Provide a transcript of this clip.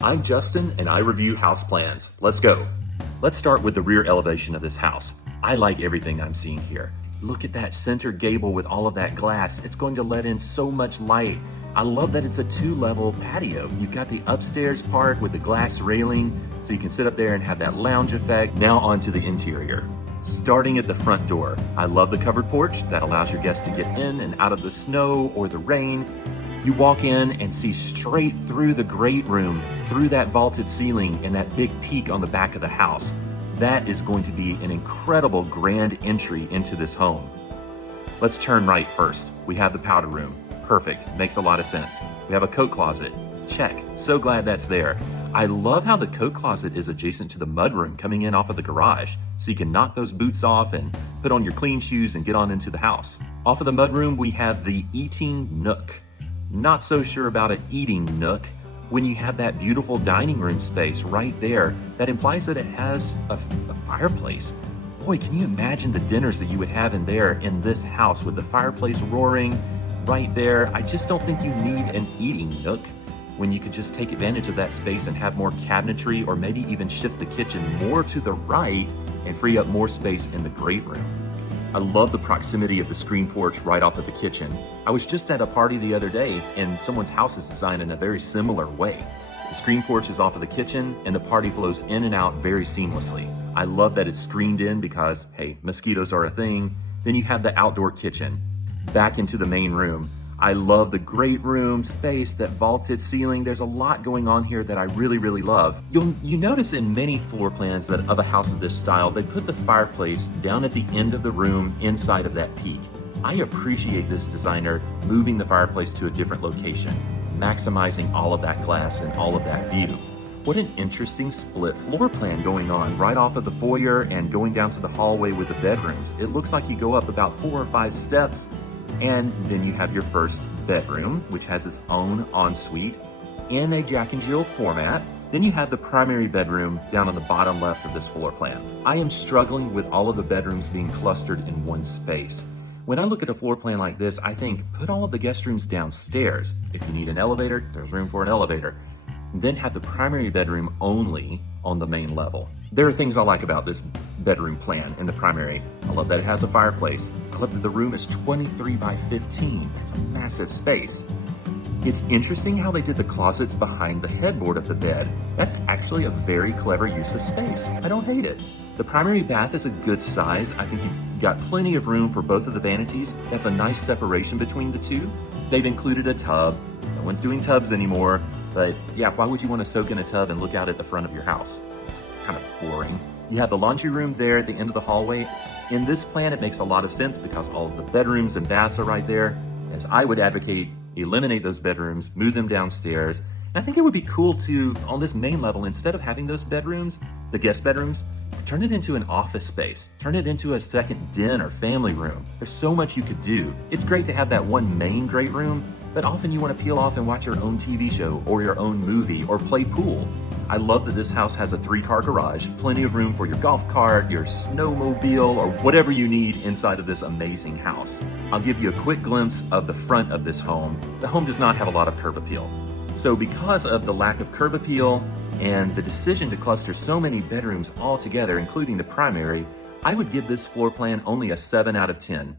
I'm Justin and I review house plans. Let's go. Let's start with the rear elevation of this house. I like everything I'm seeing here. Look at that center gable with all of that glass. It's going to let in so much light. I love that it's a 2-level patio. You've got the upstairs part with the glass railing, so you can sit up there and have that lounge effect. Now onto the interior. Starting at the front door, I love the covered porch that allows your guests to get in and out of the snow or the rain. You walk in and see straight through the great room, through that vaulted ceiling and that big peak on the back of the house. That is going to be an incredible grand entry into this home. Let's turn right first. We have the powder room. Perfect, makes a lot of sense. We have a coat closet. Check, so glad that's there. I love how the coat closet is adjacent to the mudroom coming in off of the garage, so you can knock those boots off and put on your clean shoes and get on into the house. Off of the mudroom, we have the eating nook. Not so sure about an eating nook when you have that beautiful dining room space right there. That implies that it has a fireplace. Boy, can you imagine the dinners that you would have in there in this house with the fireplace roaring right there. I just don't think you need an eating nook when you could just take advantage of that space and have more cabinetry, or maybe even shift the kitchen more to the right and free up more space in the great room. I love the proximity of the screen porch right off of the kitchen. I was just at a party the other day and someone's house is designed in a very similar way. The screen porch is off of the kitchen and the party flows in and out very seamlessly. I love that it's screened in because, hey, mosquitoes are a thing. Then you have the outdoor kitchen. Back into the main room. I love the great room space, that vaulted ceiling. There's a lot going on here that I really, really love. You notice in many floor plans that of a house of this style, they put the fireplace down at the end of the room inside of that peak. I appreciate this designer moving the fireplace to a different location, maximizing all of that glass and all of that view. What an interesting split floor plan going on right off of the foyer and going down to the hallway with the bedrooms. It looks like you go up about 4 or 5 steps and then you have your first bedroom, which has its own ensuite in a Jack and Jill format. Then you have the primary bedroom down on the bottom left of this floor plan. I am struggling with all of the bedrooms being clustered in one space. When I look at a floor plan like this, I think put all of the guest rooms downstairs. If you need an elevator, there's room for an elevator. Then have the primary bedroom only on the main level. There are things I like about this bedroom plan in the primary. I love that it has a fireplace. I love that the room is 23 by 15. It's a massive space. It's interesting how they did the closets behind the headboard of the bed. That's actually a very clever use of space. I don't hate it. The primary bath is a good size. I think you've got plenty of room for both of the vanities. That's a nice separation between the two. They've included a tub. No one's doing tubs anymore. But yeah, why would you want to soak in a tub and look out at the front of your house? It's kind of boring. You have the laundry room there at the end of the hallway. In this plan, it makes a lot of sense because all of the bedrooms and baths are right there. As I would advocate, eliminate those bedrooms, move them downstairs. And I think it would be cool to, on this main level, instead of having those bedrooms, the guest bedrooms, turn it into an office space. Turn it into a second den or family room. There's so much you could do. It's great to have that one main great room, but often you want to peel off and watch your own TV show or your own movie or play pool. I love that this house has a 3-car garage, plenty of room for your golf cart, your snowmobile, or whatever you need inside of this amazing house. I'll give you a quick glimpse of the front of this home. The home does not have a lot of curb appeal. So because of the lack of curb appeal and the decision to cluster so many bedrooms all together, including the primary, I would give this floor plan only a 7 out of 10.